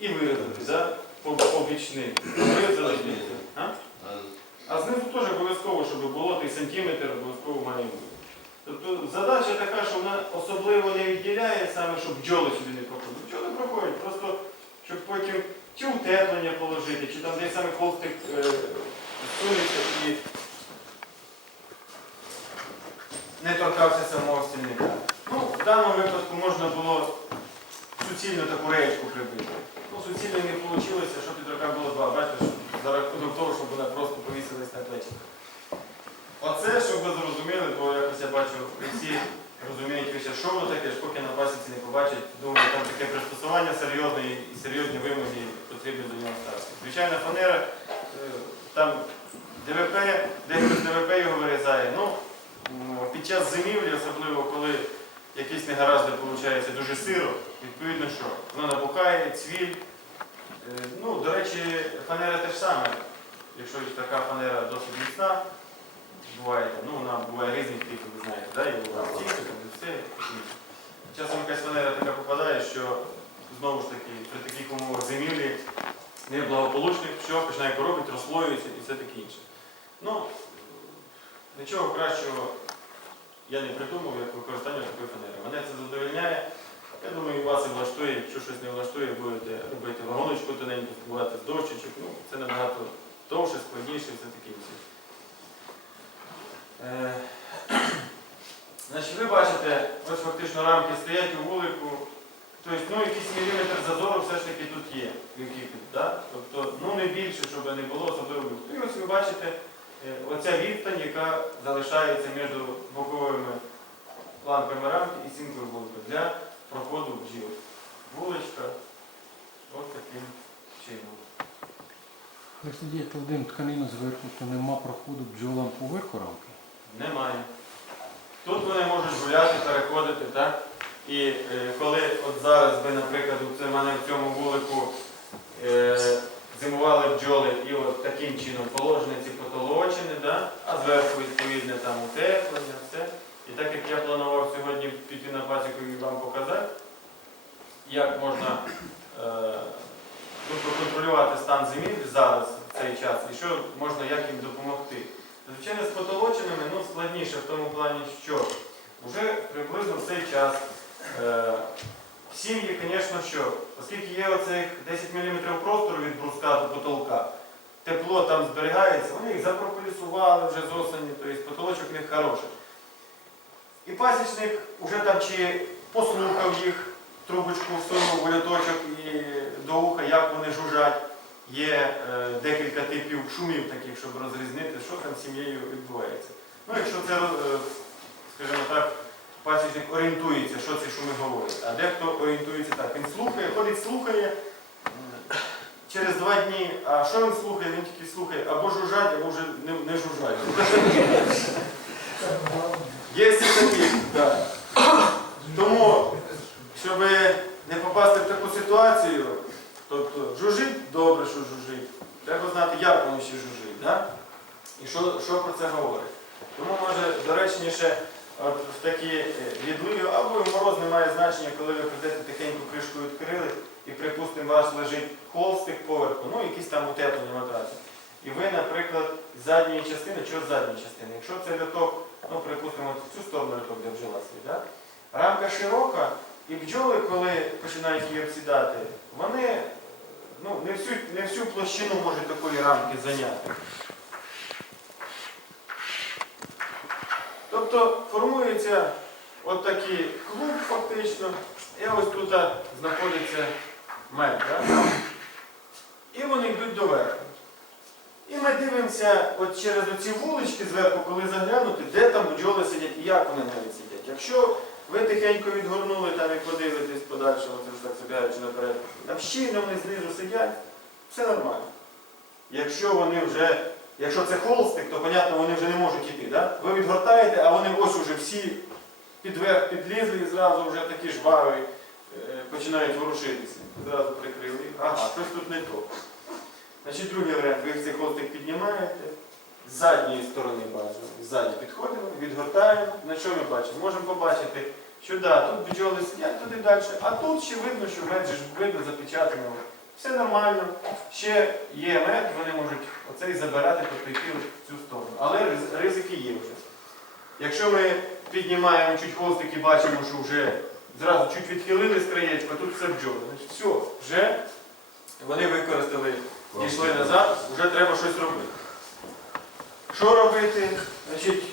і вирізати, да? по, по. Вирізали. А? А знизу теж обов'язково, щоб було той сантиметр, обов'язково має бути. Тобто задача така, що вона особливо не відділяє саме, щоб бджоли сюди не проходили. Бджоли проходять, просто щоб потім чи утеплення положити, чи там десь саме холстик е, сунеться і не торкався самого стільника. Ну, в даному випадку можна було суцільну таку реєчку прибити. Ну, суцільно не вийшло, що під руками було два. Бачите, за рахунок того, щоб вона просто повісилась на плечі. Оце, щоб ви зрозуміли, бо якось я бачу, всі розуміють, що воно таке, ж поки на пасіці не побачать, думаю, там таке пристосування серйозне і серйозні вимоги потрібні до нього ставити. Звичайна фанера, е, там ДВП, дехто ДВП його вирізає. Ну, під час зимівлі, особливо коли виходить дуже сиро, відповідно що? Воно набухає, цвіль. Е, Ну, до речі, фанера те ж саме. Якщо така фанера досить міцна, буває, ну вона буває різних типів, ви знаєте, да? і стійка, там, і все. Часом якась фанера така попадає, що знову ж таки при таких умовах зимівлі неблагополучних, що починає коробити, розслоюється і все таке інше. Ну, нічого кращого я не придумав, як використання такої фанери. Мене це задовольняє. Я думаю, вас і влаштує, якщо щось не влаштує, будете робити вагоночку тоненьку, збувати з дощечок. Ну, це набагато довше, складніше і все таке інше. Е, Значить, ви бачите, ось фактично рамки стоять у вулику. Тобто, ну, якийсь міліметр зазору все ж таки тут є. Да? Тобто, ну не більше, щоб не було особливо. І ось ви бачите оця відстань, яка залишається між боковими ланками рамки і стінкою вулика для проходу бджіл. Вуличка ось таким чином. Якщо є один тканину зверху, то нема проходу бджолам поверху рамки. Немає. Тут вони можуть гуляти, переходити, так? І е, коли от зараз би, наприклад, у це в мене в цьому вулику е, зимували бджоли і от таким чином положені ці потолочини, да? а зверху відповідне там утеплення, все. І так як я планував сьогодні піти на пасіку і вам показати, як можна е, ну, проконтролювати стан зимівлі зараз в цей час і що можна як їм допомогти. Звичайно, з потолочинами ну, складніше в тому плані, що вже приблизно в цей час е, сім'ї, звісно, що, оскільки є оцих 10 мм простору від бруска до потолка, тепло там зберігається, вони їх запрополісували вже з осені, тобто потолочок в них хороший. І пасічник вже там чи послухав їх, трубочку в люточок і до уха, як вони жужжать. Є е, декілька типів шумів таких, щоб розрізнити, що там з сім'єю відбувається. Ну, якщо це, е, скажімо так, пасічник орієнтується, що ці шуми говорять, а дехто орієнтується так, він слухає, ходить, слухає через два дні, а що він слухає, він тільки слухає або жужжать, або вже не, не жужжать. Є такі, так. Тому, щоб не попасти в таку ситуацію, тобто жужить, добре, що жужить. Треба знати, як воно ще жужить, да? і що, що про це говорить. Тому може доречніше от, в такі е, відливі, або і мороз не має значення, коли ви прийдете тихенько кришку відкрили, і, припустимо, у вас лежить холстик поверху, ну якісь там утеплені матраці. І ви, наприклад, з задньої частини, чого з задньої частини? Якщо це льоток, ну, припустимо, цю сторону льоток, де бджола стоїть, да? рамка широка, і бджоли, коли починають її обсідати, вони ну, не, всю, не всю площину можуть такої рамки зайняти. Тобто формується от такий клуб фактично, і ось тут знаходиться мед. Да? І вони йдуть до верху. І ми дивимося от через оці вулички зверху, коли заглянути, де там бджоли сидять і як вони навіть сидять. Якщо ви тихенько відгорнули там і подивитесь подальше, оце так забігаючи наперед, там щільно вони знизу сидять, все нормально. Якщо вони вже, якщо це холстик, то, понятно, вони вже не можуть йти. Да? Ви відгортаєте, а вони ось уже всі підверх підлізли і зразу вже такі жваві е, починають ворушитися. Зразу прикрили. Ага, щось тут не то. Значить, другий варіант, ви цей холстик піднімаєте, з задньої сторони бачимо, ззаді підходимо, відгортаємо. На що ми бачимо? Можемо побачити, що да, тут бджоли сидять туди далі, а тут ще видно, що мед же ж видно запечатано. Все нормально, ще є мед, вони можуть оцей забирати, тобто йти в цю сторону. Але ризики є вже. Якщо ми піднімаємо чуть хвостик і бачимо, що вже зразу чуть відхилили з краєчка, тут все бджоли. Значить, все, вже вони використали, дійшли назад, вже треба щось робити. Що робити? Значить,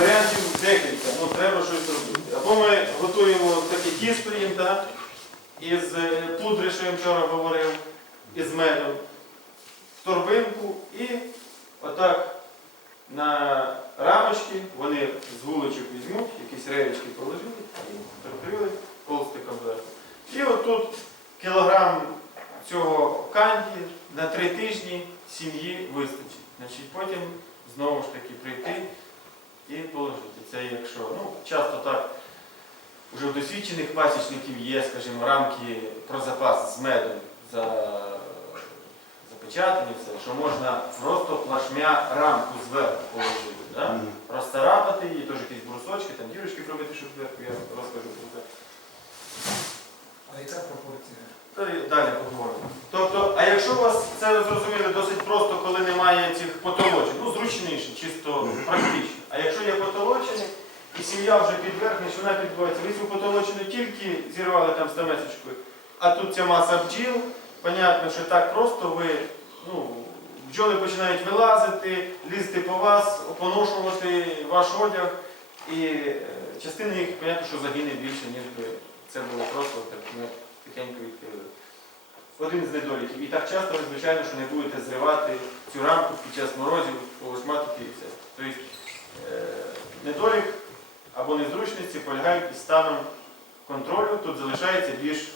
варіантів декілька, ну треба щось робити. Або ми готуємо таке тісто їм, так, із е, пудри, що я вчора говорив, із медом, в торбинку і отак на рамочки вони з вуличок візьмуть, якісь реєчки положили і прикрили полстиком зверху. І отут кілограм цього канді на три тижні сім'ї вистачить. Значить, потім знову ж таки прийти і положити. Це якщо, ну, часто так, вже у досвідчених пасічників є, скажімо, рамки про запас з медом за запечатані, все, що можна просто плашмя рамку зверху положити. Да? Розцарапати її, теж якісь брусочки, там дірочки зробити, щоб зверху, я розкажу про це. А яка пропорція? Далі поговоримо. Тобто, а якщо у вас це зрозуміли досить просто, коли немає цих потолочень, ну зручніше, чисто практично. А якщо є потолочені, і сім'я вже під верхню, що вона підбувається, ви цю потолочину тільки зірвали там стамесочкою, а тут ця маса бджіл, понятно, що так просто ви, ну, бджоли починають вилазити, лізти по вас, поношувати ваш одяг, і е, частина їх, понятно, що загине більше, ніж би це було просто так, тихенько відкрили. Один з недоліків. І так часто ви, звичайно, що не будете зривати цю рамку під час морозів, полошматити і все. Тобто е, недолік або незручності полягають із станом контролю. Тут залишається більш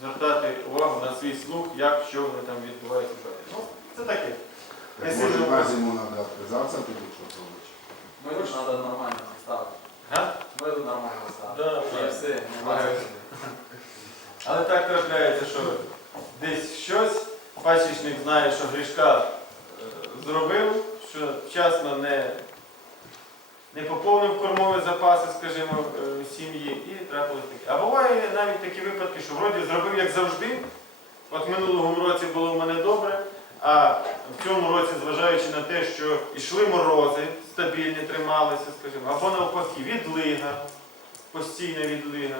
звертати увагу на свій слух, як що воно там відбувається. далі. Ну, це таке. Так, може на зиму треба відказатися тоді, що робити? Мыло надо нормально ставити. Мыло нормально ставити. Да, І да. все, не Але так трапляється, що десь щось, пасічник знає, що грішка е, зробив, що вчасно не, не поповнив кормові запаси, скажімо, е, сім'ї, і трапилось таке. А буває навіть такі випадки, що вроді зробив як завжди. От в минулому році було в мене добре, а в цьому році, зважаючи на те, що йшли морози, стабільні трималися, скажімо, або навпаки, відлига, постійна відлига.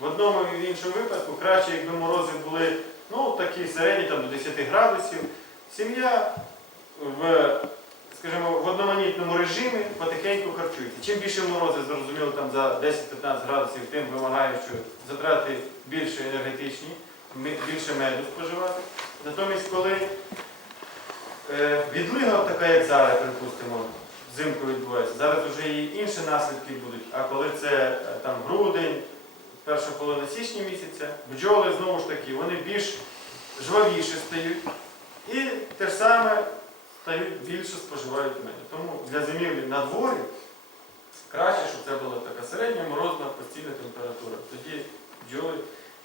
В одному і в іншому випадку краще, якби морози були ну, такі середні там, до 10 градусів. Сім'я в, скажімо, в одноманітному режимі потихеньку харчується. Чим більше морози, зрозуміло, там за 10-15 градусів, тим вимагає, що затрати більше енергетичні, більше меду споживати. Натомість, коли е, відлига така, як зараз, припустимо, взимку відбувається, зараз вже і інші наслідки будуть, а коли це е, там грудень, перша половина січня місяця, бджоли знову ж таки, вони більш жвавіше стають і те ж саме стають більше споживають меду. Тому для зимівлі на дворі краще, щоб це була така середня морозна постійна температура. Тоді бджоли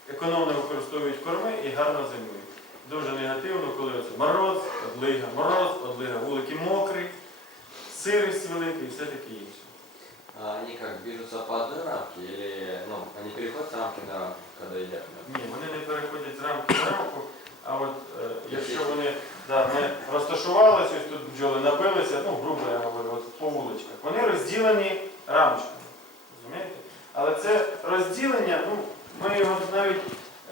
економно використовують корми і гарно зимують. Дуже негативно, коли оце мороз, одлига, мороз, одлига, вулики мокрі, сирість велика і все таке інше. А Они как бежутся по одной рамке или ну, они переходят рамки на рамку, когда едят? Ні, вони не переходять з рамки в рамку, а от е, якщо вони да, ми розташувалися, ось тут бджоли набилися, ну, грубо я говорю, от по вуличках, вони розділені рамочками. Розумієте? Але це розділення, ну, ми його навіть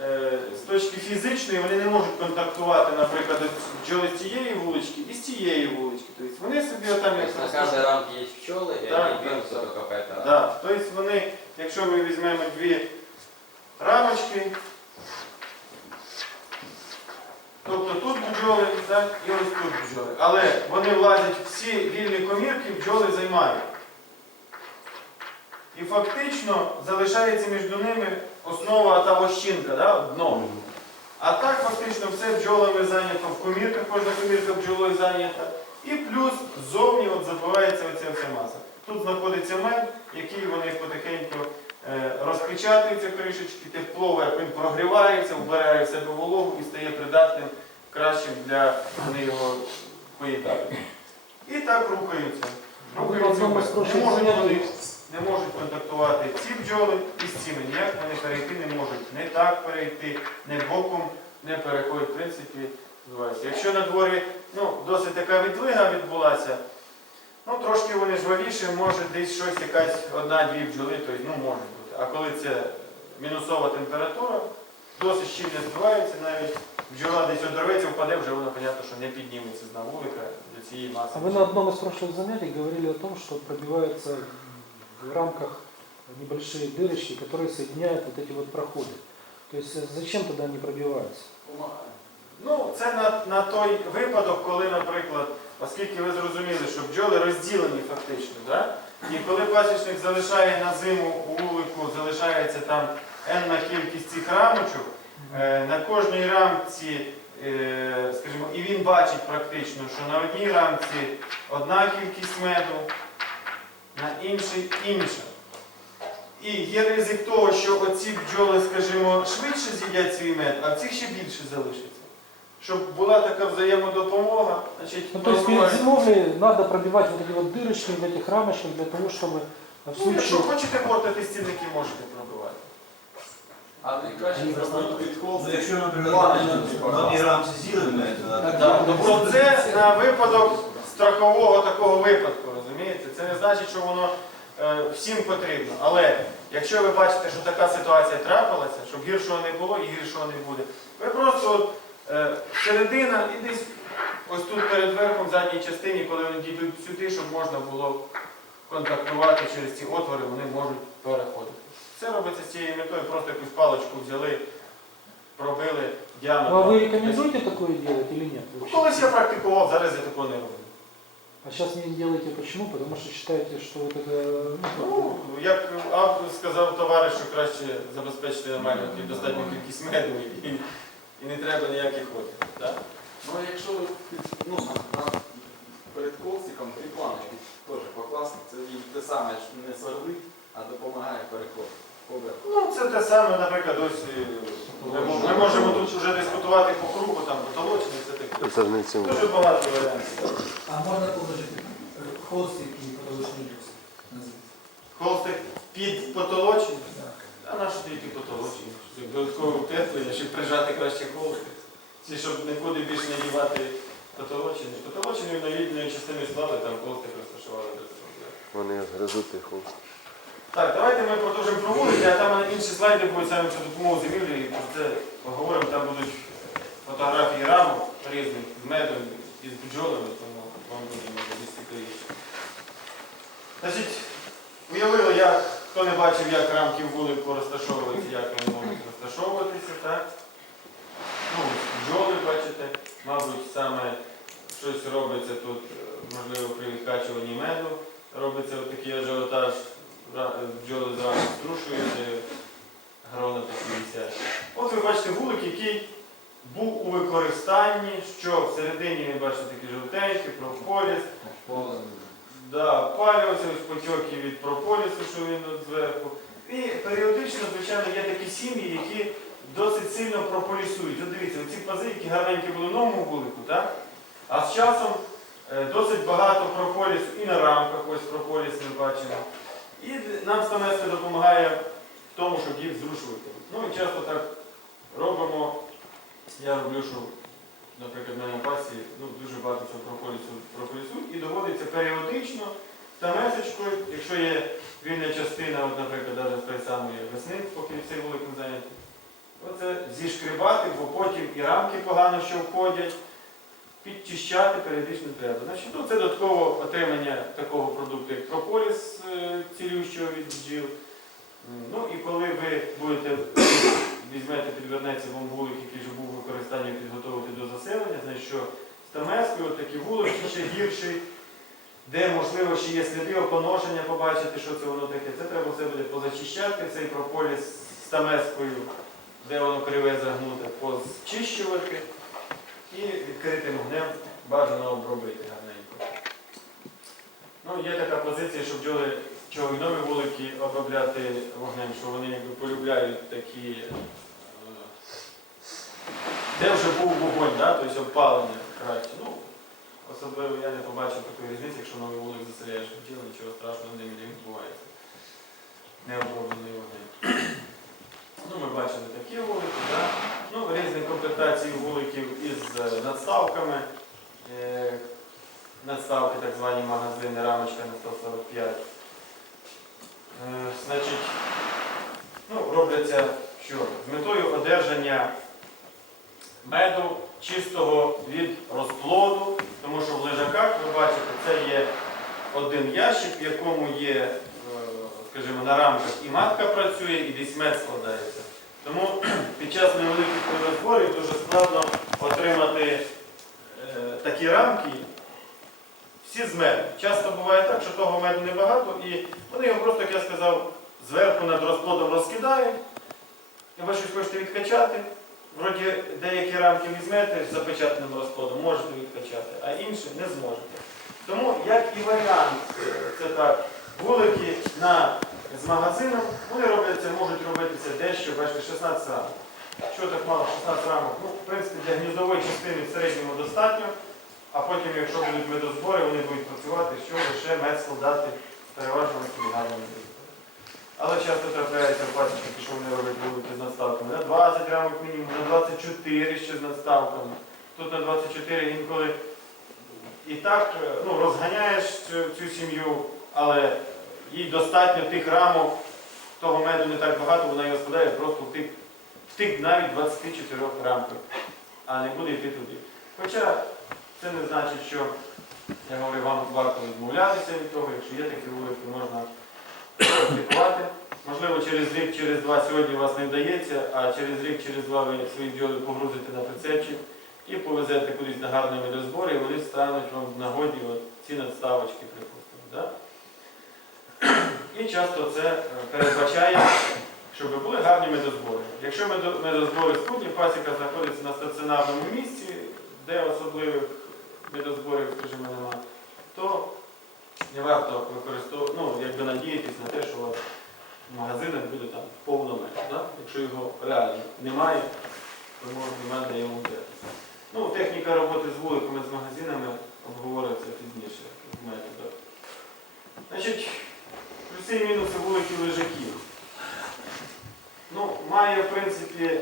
е, з точки фізичної вони не можуть контактувати, наприклад, бджоли з цієї вулички і з цієї вулички. Тобто вони собі отам як на розташовані. каждой рамке есть пчелы, и Да. Да. Тобто вони, якщо ми візьмемо дві рамочки, тобто тут бджоли, так, і ось тут бджоли. Але вони влазять всі вільні комірки, бджоли займають. І фактично залишається між ними основа та вощинка, да, дно. А так фактично все бджолами зайнято в комірках, кожна комірка бджолою зайнята. І плюс ззовні от забивається оця вся маса. Тут знаходиться мед, який вони потихеньку е, розпечатуються кришечки, тепло, як він прогрівається, вбирає в себе вологу і стає придатним кращим для вони його поїдають. І так рухаються. Рухаються. Не можуть вони не можуть контактувати ці бджоли із цими. Ніяк вони перейти не можуть. Не так перейти, не боком не переходять. В принципі, відбувається. Якщо на дворі ну, досить така відлига відбулася, ну трошки вони жвавіші, може десь щось, якась одна-дві бджоли, то ну, може. А коли це мінусова температура, досить щільно збивається, навіть бджола десь одорветься, впаде, вже воно, понятно, що не підніметься з навулика до цієї маси. А вы на одном из прошлых занятий говорили о том, что пробиваются в рамках небольшие дырочки, которые соединяют вот эти вот проходы. То есть э, зачем тогда они пробиваются? Ну, це на, на той випадок, коли, наприклад, оскільки ви зрозуміли, що бджоли розділені фактично, да? І коли пасічник залишає на зиму у вулику, залишається там енна кількість цих рамочок, е, на кожній рамці, е, скажімо, і він бачить практично, що на одній рамці одна кількість меду, на іншій інша. І є ризик того, що оці бджоли, скажімо, швидше з'їдять свій мед, а в цих ще більше залишиться. Щоб була така взаємодопомога, значить, Ну, то есть перед пробивають. зимовлей надо пробивать вот эти вот дырочки в этих рамочках для того, чтобы в Ну, якщо случае... хочете портити стільники, можете пробивати. А найкраще зробити підкол. Ну, якщо, наприклад, на одній рамці з'їли мене, Так, тобто це на випадок страхового такого випадку, розумієте? Це не значить, що воно е, всім потрібно. Але якщо ви бачите, що така ситуація трапилася, щоб гіршого не було і гіршого не буде, ви просто от, е, середина і десь ось тут перед верхом, в задній частині, коли вони дійдуть сюди, щоб можна було контактувати через ці отвори, вони можуть переходити. Це робиться з цією метою, просто якусь паличку взяли, пробили діаметр. А вы рекомендуете такое делать или нет? Ну. Колись я практикував, зараз я такого не роблю. А сейчас не делаете почему? Потому что считаете, что вот это... ну, Ну, як автор сказав товариш, що краще забезпечити нормальну і достатню кількість меду і, і не треба ніяких отів. Так? Ну, якщо ну, на, на, перед колстиком три планочки теж покласти, це їм те саме що не сверлить, а допомагає переход. Ну, це те саме, наприклад, ось е, ми, ми можемо тут вже дискутувати по кругу, там потолочний, все таке. Це цьому. Дуже багато варіантів. А можна положити холстик і потолочний люкс? Холстик під потолочний, Так. а наш тільки потолочний. Додаткове утеплення, щоб прижати краще холстик. Чи щоб нікуди більше не дівати потолочний. Потолочний на вільної частини склали, там холстик розташували без проблем. Вони гризуть і холст. Так, давайте ми продовжимо про вулиці, а там інші слайди будуть саме про допомогу землі, і про це поговоримо. Там будуть фотографії рамок різних з медом і з бджолами, тому вам буде може, більш. Значить, уявили, як, хто не бачив, як рамки вулику розташовуються, як вони можуть розташовуватися, так? Ну, бджоли, бачите, мабуть, саме щось робиться тут, можливо, при відкачуванні меду. Робиться такий ажіотаж, бджоли зразу струшують, е, грона такі висять. От ви бачите вулик, який був у використанні, що всередині ви бачите такі жовтенькі, прополіс. Да, опалювався ось потьоки від прополісу, що він зверху. І періодично, звичайно, є такі сім'ї, які досить сильно прополісують. От дивіться, оці пази, які гарненькі були в новому вулику, так? а з часом е, досить багато прополісу і на рамках, ось прополіс ми бачимо. І нам стамеска допомагає в тому, щоб їх зрушувати. Ну і часто так робимо. Я роблю, що, наприклад, на пасі ну, дуже багато цього прополісу прополісують і доводиться періодично та стамесочкою, якщо є вільна частина, от, наприклад, навіть з тої самої весни, поки всі не зайняті, оце зішкрібати, бо потім і рамки погано що входять, підчищати періодично треба. Значить, ну, це додатково отримання такого продукту, як прополіс е, цілющого від бджіл. Ну і коли ви будете візьмете, підвернеться вам вулик, який вже був в використанні підготовити до заселення, значить, що стамескою такі вулики ще гірші, де можливо ще є сліди опоношення, побачити, що це воно таке. Це треба все буде позачищати, цей прополіс стамескою, де воно криве загнуте, позчищувати і відкритим огнем бажано обробити гарненько. Ну, є така позиція, що бджоли чого вулики обробляти вогнем, що вони якби полюбляють такі, де вже був вогонь, да? тобто опалення краще. Ну, особливо я не побачив такої різниці, якщо новий вулик заселяєш бджіл, нічого страшного не відбувається. не оброблений вогнем. Ну, ми бачили такі вулики, да? ну, різні комплектації вуликів із е, надставками. Е, Надставки, так звані магазини, рамочка на 145. Е, Значить, ну, робляться що? З метою одержання меду чистого від розплоду, тому що в лежаках, ви бачите, це є один ящик, в якому є, е, скажімо, на рамках і матка працює, і десь мед складається. Тому під час невеликих водозборів дуже складно отримати е, такі рамки, всі з меду. Часто буває так, що того меду небагато, і вони його просто, як я сказав, зверху над розплодом розкидають, і ви щось хочете відкачати. Вроді деякі рамки візьмете з запечатаним розплодом, можете відкачати, а інші не зможете. Тому, як і варіант, це так, вулики на, з магазином, вони робляться, можуть робитися дещо, бачите, 16 рамок. Що так мало, 16 рамок? Ну, в принципі, для гніздової частини в середньому достатньо, а потім, якщо будуть медозбори, вони будуть працювати, що лише мед складати переважно гарними але часто трапляється в пасічники, що вони роблять з надставками. На 20 рамок мінімум, на 24 ще з надставками. Тут на 24 інколи і так е, ну, розганяєш цю, цю сім'ю, але їй достатньо тих рамок, того меду не так багато, вона його складає просто в тих, в тих навіть 24 рамках, а не буде йти туди. Хоча це не значить, що я говорю, вам варто відмовлятися від того, якщо є такі вулики, можна практикувати. Можливо, через рік, через два сьогодні у вас не вдається, а через рік, через два ви свої бджоли погрузите на прицепчик і повезете кудись на гарний медозбор, і вони стануть вам в нагоді от, ці надставочки, припустимо. Да? І часто це е, передбачає, щоб були гарні медозбори. Якщо медозбори скудні, пасіка знаходиться на стаціонарному місці, де особливих медозборів, скажімо, немає, то не варто використовувати, ну, якби надіятись на те, що в магазинах буде там повно меду, да? якщо його реально немає, то можна меда йому взяти. Ну, техніка роботи з вуликами, з магазинами обговорюється пізніше в методах. Значить, плюси і мінуси вуликів лежаків. Ну, має, в принципі, е,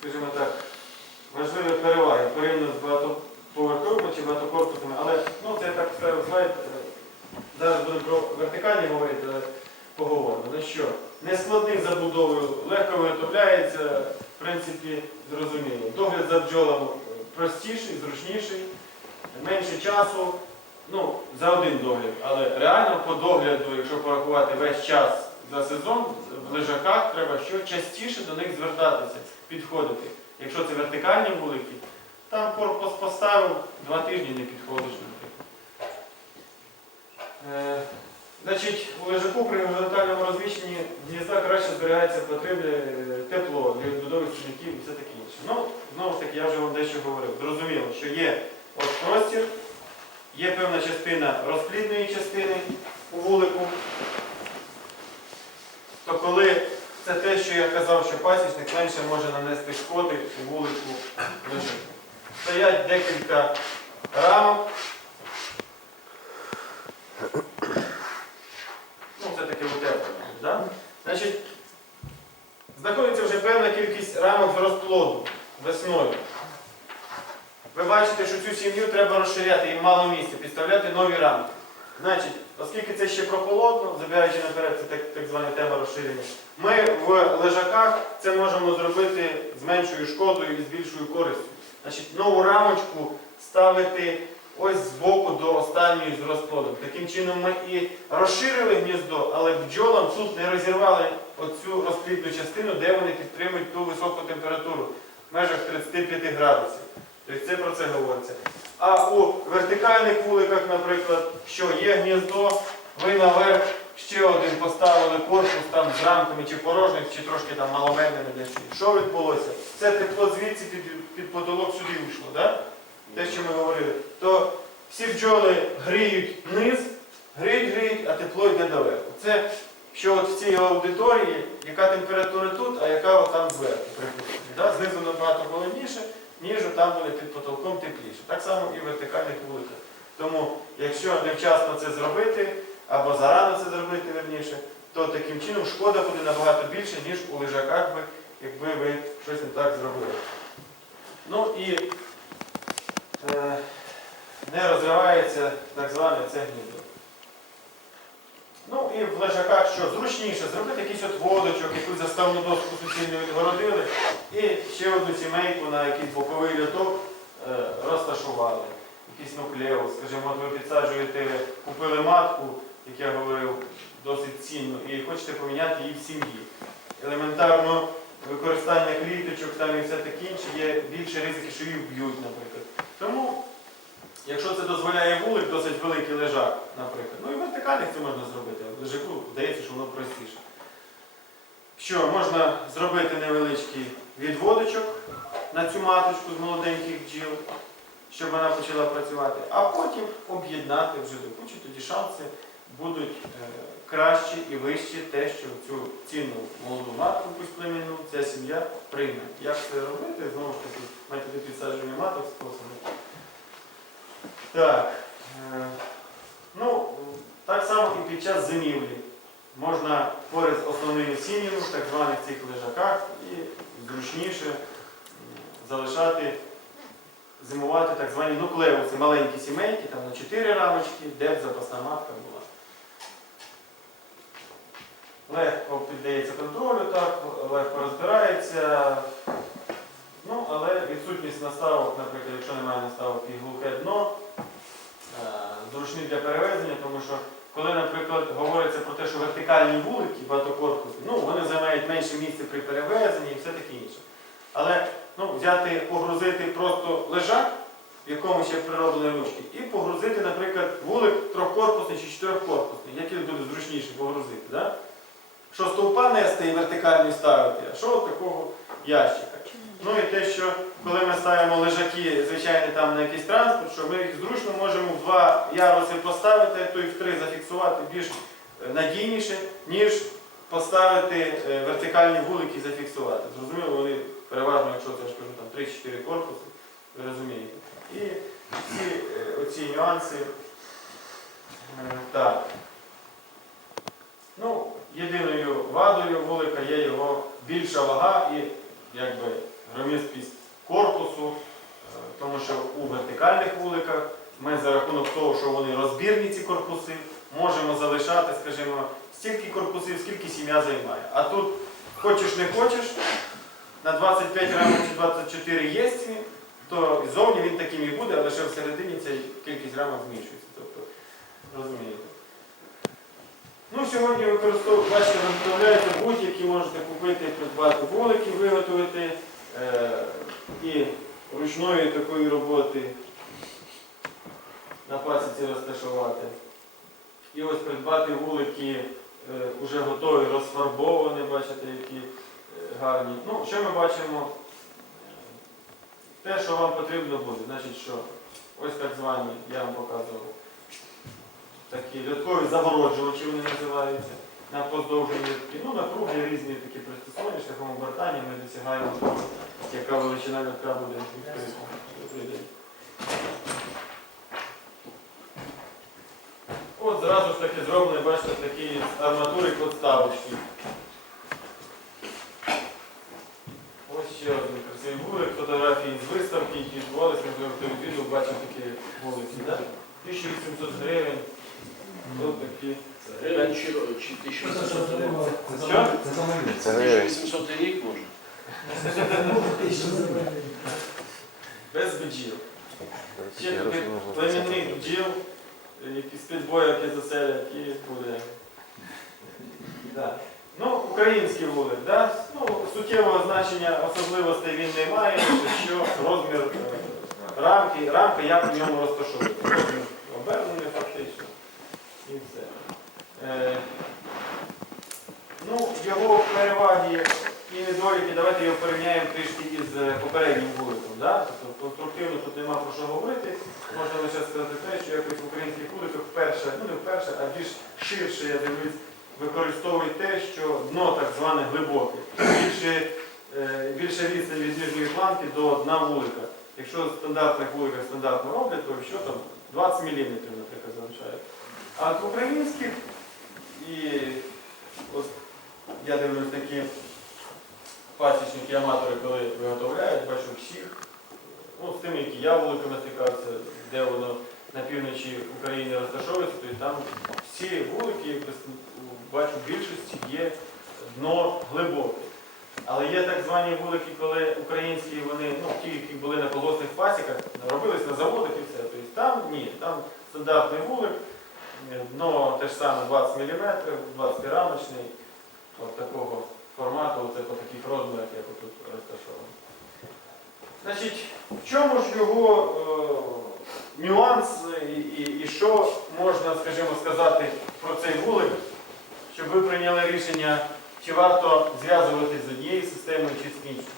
скажімо так, важливі переваги порівняно з багатоповерховими чи багатокорпусними, але ну, це так сказав слайд. е, Зараз будемо про вертикальні говорити, але поговоримо. Ну що, нескладний забудовою, легко виготовляється, в принципі, зрозуміло. Догляд за бджолами е, простіший, зручніший, менше часу, ну, за один догляд. Але реально по догляду, якщо порахувати весь час за сезон, в лежаках треба що частіше до них звертатися, підходити. Якщо це вертикальні вулики, там корпус поставив, два тижні не підходиш. Е, Значить, у лежаку при горизонтальному розміщенні гнізда краще зберігається потрібне тепло для відбудови стільників і все таке інше. Ну, знову ж таки, я вже вам дещо говорив. Зрозуміло, що є от простір, є певна частина розплідної частини у вулику. То коли це те, що я казав, що пасічник менше може нанести шкоди у вулику лежаку. Стоять декілька рамок. Ну, це таке утеплення. Да? Значить, знаходиться вже певна кількість рамок з розплоду весною. Ви бачите, що цю сім'ю треба розширяти, їм мало місця, підставляти нові рамки. Значить, оскільки це ще прополотно, забігаючи наперед, це так, так звана тема розширення, ми в лежаках це можемо зробити з меншою шкодою і з більшою користю. Значить, нову рамочку ставити ось з боку до останньої з розплодом. Таким чином ми і розширили гніздо, але бджолам тут не розірвали оцю розплідну частину, де вони підтримують ту високу температуру в межах 35 градусів. Тобто це про це говориться. А у вертикальних вуликах, наприклад, що є гніздо, ви наверх ще один поставили корпус там з рамками чи порожніх, чи трошки там маломедними десь. Що відбулося? Це тепло звідси під, під потолок сюди вийшло, да? те, що ми говорили. То всі бджоли гріють низ, гріють, гріють, а тепло йде доверху. Це що от в цій аудиторії, яка температура тут, а яка от там зверху, припустимо. Да? Знизу набагато холодніше, ніж там буде під потолком тепліше. Так само і в вертикальних вуликах. Тому, якщо невчасно це зробити, або зарано це зробити верніше, то таким чином шкода буде набагато більше, ніж у лежаках би, якби ви щось не так зробили. Ну і е, не розривається так зване це гніздо. Ну і в лежаках що зручніше зробити якийсь от водочок, якусь заставну доску суцільну відгородили і ще одну сімейку на якийсь боковий льоток е, розташували. Якийсь нуклеус, скажімо, от ви підсаджуєте, купили матку, як я говорив, досить цінну, і хочете поміняти її в сім'ї. Елементарно використання кліточок там і все таке інше, є більше ризики, що їх вб'ють, наприклад. Тому, якщо це дозволяє вулик, досить великий лежак, наприклад, ну і вертикальних це можна зробити, а лежаку здається, що воно простіше. Що, можна зробити невеличкий відводочок на цю маточку з молоденьких бджіл, щоб вона почала працювати, а потім об'єднати вже до кучі, тоді шанси будуть е, кращі і вищі те, що цю цінну молоду матку племінну ця сім'я прийме. Як це робити? Знову ж таки, методи підсадження маток способи. Так. е, Ну, так само і під час зимівлі. Можна поряд з основними сім'ями, так званих цих лежаках, і зручніше залишати, зимувати так звані нуклеуси, маленькі сімейки, там на 4 рамочки, де б запасна матка була. Легко піддається контролю, так, легко розбирається. Ну, але відсутність наставок, наприклад, якщо немає наставок і глухе дно, е, зручні для перевезення, тому що коли, наприклад, говориться про те, що вертикальні вулики багатокорпусні, ну, вони займають менше місця при перевезенні і все таке інше. Але ну, взяти, погрузити просто лежак, в якому ще прироблені ручки, і погрузити, наприклад, вулик трьохкорпусний чи чотирьохкорпусний, який буде зручніше погрузити. Да? Що стовпа нести і вертикальний ставити, а що такого ящика. Ну і те, що коли ми ставимо лежаки, звичайно, там на якийсь транспорт, що ми їх зручно можемо в два яруси поставити, то і в три зафіксувати більш е, надійніше, ніж поставити е, вертикальні вулики і зафіксувати. Зрозуміло, вони переважно, якщо це я ж кажу, там 3-4 корпуси, ви розумієте. І всі е, оці нюанси. Так. Єдиною вадою вулика є його більша вага і якби громісткість корпусу, е, тому що у вертикальних вуликах ми за рахунок того, що вони розбірні ці корпуси, можемо залишати, скажімо, стільки корпусів, скільки сім'я займає. А тут хочеш не хочеш, на 25 рамок чи 24 є він, то зовні він таким і буде, а лише всередині ця кількість рамок змішується. Тобто, розумієте. Ну, сьогодні використовують, бачите, виготовляєте будь-які, можете купити, придбати вулики, виготовити е, і ручної такої роботи на пасіці розташувати. І ось придбати вулики е, вже готові, розфарбовані, бачите, які е, гарні. Ну, що ми бачимо? Е, Те, що вам потрібно буде. Значить, що ось так звані, такі льоткові загороджувачі вони називаються, на поздовжені льотки. Ну, на круги різні такі пристосовані, шляхом обертання ми досягаємо яка величина льотка буде відкрита. От зразу ж таки зроблений, бачите, такі арматури подставочки. Ось ще один красивий вулик, фотографії з виставки, які відбувалися, можливо, хто відвідав, бачив такі вулиці. Да? 1800 гривень. Ось такі. Гривень чи, чи Це 1800 що гривень? Це гривень. 1800 рік може? Без бджіл. Ще таких племінних бджіл, які з-під боярки заселять і буде. Да. Ну, український вулик, да? ну, суттєвого значення особливостей він не має, що розмір е, рамки, як в ньому розташовується. Розмір обернений. І все. Е, ну, його переваги і недоліки, давайте його порівняємо трішки із е, попереднім вуликом. Да? Тобто конструктивно тут нема про що говорити. Можна лише сказати те, що якось в українських вуликах вперше, ну не вперше, а більш ширше, я дивлюсь, використовують те, що дно так зване глибоке. Більше, е, більше відстань від нижньої планки до дна вулика. Якщо в стандартних вуликах стандартно роблять, то що там 20 мм. А от українських і От я дивлюсь такі пасічники аматори, коли виготовляють, бачу всіх. Ну, з тими, які я вуликами стикався, де воно на півночі України розташовується, то там всі вулики, бачу, в більшості є дно глибоке. Але є так звані вулики, коли українські, вони, ну, ті, які були на колгоспних пасіках, робились на заводах і все. Тобто там ні, там стандартний вулик, дно те ж саме 20 мм, 20 рамочний, от такого формату, це по таких розмірах, як тут розташовано. Значить, в чому ж його е, нюанс і, і, і що можна, скажімо, сказати про цей вулик, щоб ви прийняли рішення, чи варто зв'язуватись з однією системою чи з іншою.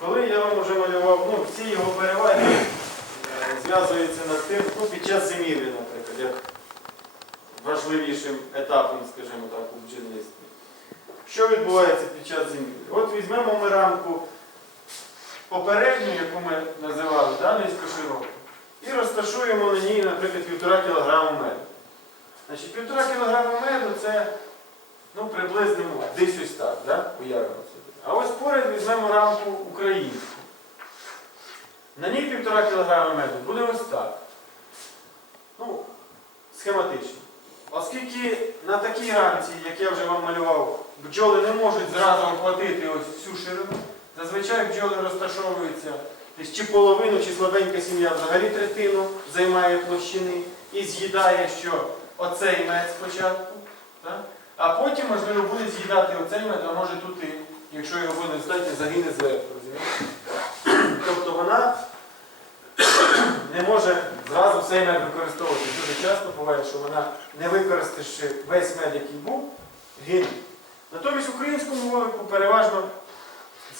Коли я вам вже малював, ну, всі його переваги е, зв'язуються над тим, ну, під час зимівлі, наприклад, як важливішим етапом, скажімо так, у бджільництві. Що відбувається під час зимівлі? От візьмемо ми рамку попередню, яку ми називали, да, низькошироку, і розташуємо на ній, наприклад, 1,5 кг меду. Значить, 1,5 кг меду це ну, приблизно десь ось так, да? уявимо собі. А ось поряд візьмемо рамку українську. На ній 1,5 кг меду буде ось так. Ну, схематично. Оскільки на такій рамці, як я вже вам малював, бджоли не можуть зразу охватити ось всю ширину, зазвичай бджоли розташовуються чи половину, чи слабенька сім'я взагалі третину займає площини і з'їдає, що оцей мед спочатку, а потім, можливо, буде з'їдати оцей мед, а може тут і, якщо його буде достатньо, загине зверху. Тобто вона не може зразу цей мед використовувати. Дуже часто буває, що вона, не використавши весь мед, який був, гине. Натомість в українському вулику переважно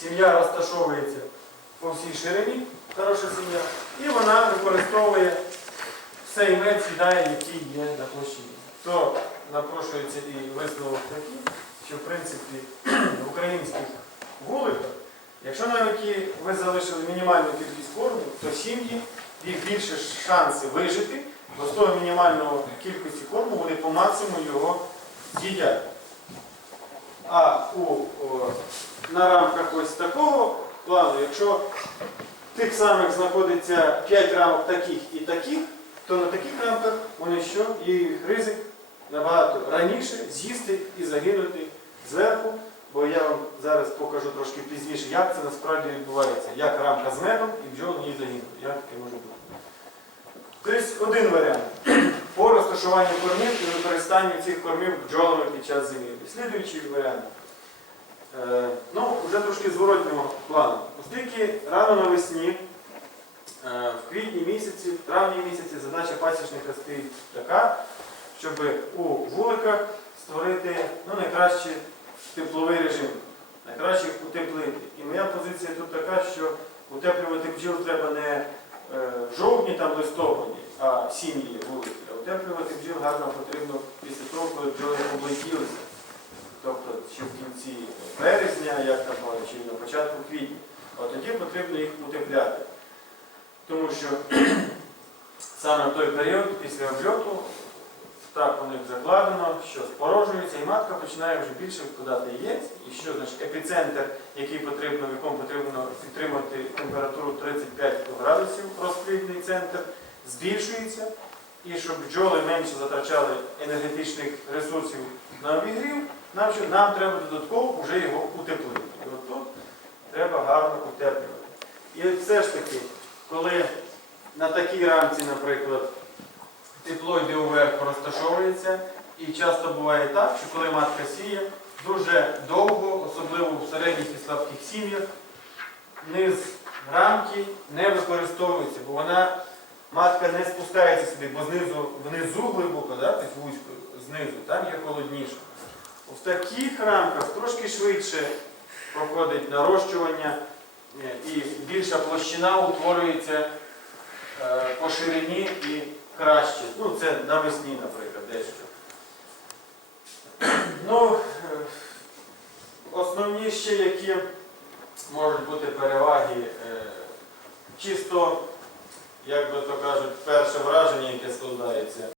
сім'я розташовується по всій ширині, хороша сім'я, і вона використовує цей мед, з'їдає, який є на площині. То напрошується і висновок такий, що в принципі в українських вуликах, якщо навіть ви залишили мінімальну кількість корму, то сім'ї їх більше шанси вижити, бо з того мінімального кількості корму вони по максимуму його з'їдять. А у, о, на рамках ось такого плану, якщо тих самих знаходиться 5 рамок таких і таких, то на таких рамках вони що? Є ризик набагато раніше з'їсти і загинути зверху, бо я вам зараз покажу трошки пізніше, як це насправді відбувається, як рамка з медом і бджол в ній загинути. Як таке може бути? Тобто один варіант по розташуванню кормів і використанню цих кормів бджолами під час зимівлі. Слідуючий варіант. Е, ну, вже трошки зворотнього плану. Оскільки рано навесні, е, в квітні місяці, в травні місяці задача пасічника стоїть така, щоб у вуликах створити ну, найкращий тепловий режим, найкраще утеплити. І моя позиція тут така, що утеплювати бджіл треба не в жовтні, там листопаді, а сім'ї вулиці, утеплювати бджіл гарно потрібно після того, коли бджоли облетілися. Тобто чи в кінці березня, як там, чи на початку квітня. От тоді потрібно їх утепляти. Тому що саме в той період після обльоту так у них закладено, що спорожується, і матка починає вже більше вкладати яєць, і що значить епіцентр, який потрібно, в якому потрібно підтримувати температуру 35 градусів, розплідний центр, збільшується, і щоб бджоли менше затрачали енергетичних ресурсів на обігрів, нам, що, нам треба додатково вже його утеплити. І от тут треба гарно утеплювати. І все ж таки, коли на такій рамці, наприклад, тепло йде вверх, розташовується, і часто буває так, що коли матка сіє, дуже довго, особливо в середніх і слабких сім'ях, низ рамки не використовується, бо вона, матка не спускається сюди, бо знизу, внизу глибоко, да, тобто вузько, знизу, там є холодніше. В таких рамках трошки швидше проходить нарощування е, і більша площина утворюється е, по ширині і краще. Ну, це навесні, наприклад, дещо. Ну, е, основні ще які можуть бути переваги, е, чисто, як би то кажуть, перше враження, яке складається.